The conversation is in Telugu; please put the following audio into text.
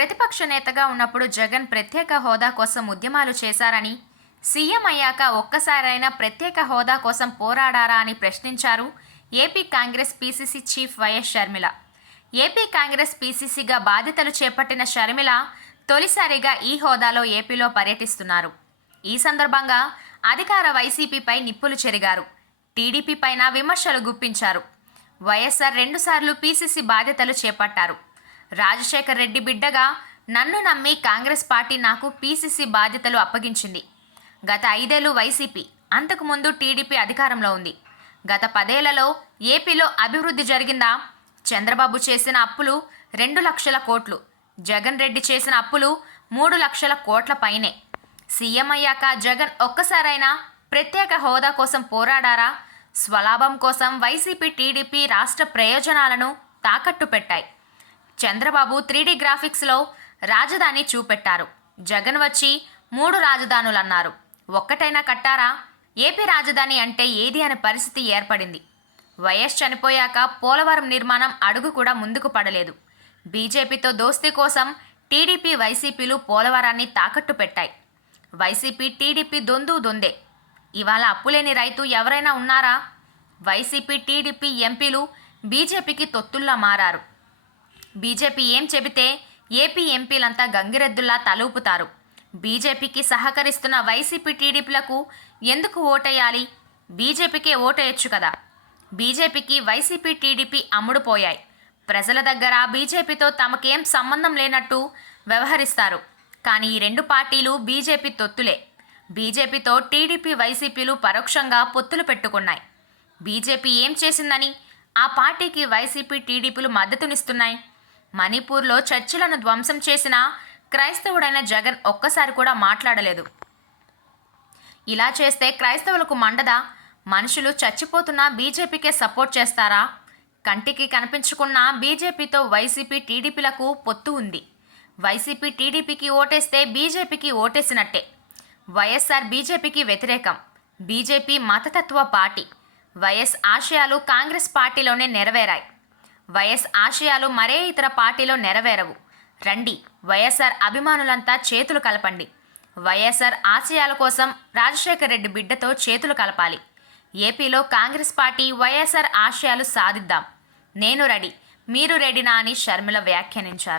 ప్రతిపక్ష నేతగా ఉన్నప్పుడు జగన్ ప్రత్యేక హోదా కోసం ఉద్యమాలు చేశారని సీఎం అయ్యాక ఒక్కసారైనా ప్రత్యేక హోదా కోసం పోరాడారా అని ప్రశ్నించారు AP Congress PCC chief YS Sharmila. AP Congress పీసీసీగా బాధ్యతలు చేపట్టిన షర్మిల తొలిసారిగా ఈ హోదాలో ఏపీలో పర్యటిస్తున్నారు. ఈ సందర్భంగా అధికార వైసీపీపై నిప్పులు చెరిగారు. టీడీపీ పైన విమర్శలు గుప్పించారు. వైఎస్ఆర్ రెండుసార్లు పీసీసీ బాధ్యతలు చేపట్టారు. రాజశేఖర్ రెడ్డి బిడ్డగా నన్ను నమ్మి కాంగ్రెస్ పార్టీ నాకు పీసీసీ బాధ్యతలు అప్పగించింది. గత ఐదేళ్ళు వైసీపీ అంతకుముందు టీడీపీ అధికారంలో ఉంది. గత పదేళ్ళలో ఏపీలో అభివృద్ధి జరిగిందా? చంద్రబాబు చేసిన అప్పులు రెండు లక్షల కోట్లు. జగన్ రెడ్డి చేసిన అప్పులు మూడు లక్షల కోట్ల పైనే. సీఎం అయ్యాక జగన్ ఒక్కసారైనా ప్రత్యేక హోదా కోసం పోరాడారా? స్వలాభం కోసం వైసీపీ టీడీపీ రాష్ట్ర ప్రయోజనాలను తాకట్టు పెట్టాయి. చంద్రబాబు త్రీడీ గ్రాఫిక్స్లో రాజధాని చూపెట్టారు. జగన్ వచ్చి మూడు రాజధానులన్నారు. ఒక్కటైనా కట్టారా? ఏపీ రాజధాని అంటే ఏది అనే పరిస్థితి ఏర్పడింది. వైఎస్ చనిపోయాక పోలవరం నిర్మాణం అడుగు కూడా ముందుకు పడలేదు. బీజేపీతో దోస్తీ కోసం టీడీపీ వైసీపీలు పోలవరాన్ని తాకట్టు పెట్టాయి. వైసీపీ టీడీపీ దొందు దొందే. ఇవాళ అప్పులేని రైతు ఎవరైనా ఉన్నారా? వైసీపీ టీడీపీ ఎంపీలు బీజేపీకి తొత్తుల్లా మారారు. బీజేపీ ఏం చెబితే ఏపీ ఎంపీలంతా గంగిరెద్దుల్లా తలూపుతారు. బీజేపీకి సహకరిస్తున్న వైసీపీ టీడీపీలకు ఎందుకు ఓటేయాలి? బీజేపీకే ఓటేయొచ్చు కదా. బీజేపీకి వైసీపీ టీడీపీ అమ్ముడుపోయాయి. ప్రజల దగ్గర బీజేపీతో తమకేం సంబంధం లేనట్టు వ్యవహరిస్తారు. కానీ ఈ రెండు పార్టీలు బీజేపీ తొత్తులే. బీజేపీతో టీడీపీ వైసీపీలు పరోక్షంగా పొత్తులు పెట్టుకున్నాయి. బీజేపీ ఏం చేసిందని ఆ పార్టీకి వైసీపీ టీడీపీలు మద్దతునిస్తున్నాయి? మణిపూర్లో చర్చిలను ధ్వంసం చేసిన క్రైస్తవుడైన జగన్ ఒక్కసారి కూడా మాట్లాడలేదు. ఇలా చేస్తే క్రైస్తవులకు మండదా? మనుషులు చచ్చిపోతున్నా బీజేపీకే సపోర్ట్ చేస్తారా? కంటికి కనిపించుకున్న బీజేపీతో వైసీపీ టీడీపీలకు పొత్తు ఉంది. వైసీపీ టీడీపీకి ఓటేస్తే బీజేపీకి ఓటేసినట్టే. వైఎస్ఆర్ బీజేపీకి వ్యతిరేకం. బీజేపీ మతతత్వ పార్టీ. వైఎస్ ఆశయాలు కాంగ్రెస్ పార్టీలోనే నెరవేరాయి. వైఎస్ ఆశయాలు మరే ఇతర పార్టీలో నెరవేరవు. రండి వైఎస్ఆర్ అభిమానులంతా చేతులు కలపండి. వైఎస్ఆర్ ఆశయాల కోసం రాజశేఖర్ రెడ్డి బిడ్డతో చేతులు కలపాలి. ఏపీలో కాంగ్రెస్ పార్టీ వైఎస్ఆర్ ఆశయాలు సాధిద్దాం. నేను రెడీ మీరు రెడీనా అని షర్మిల వ్యాఖ్యానించారు.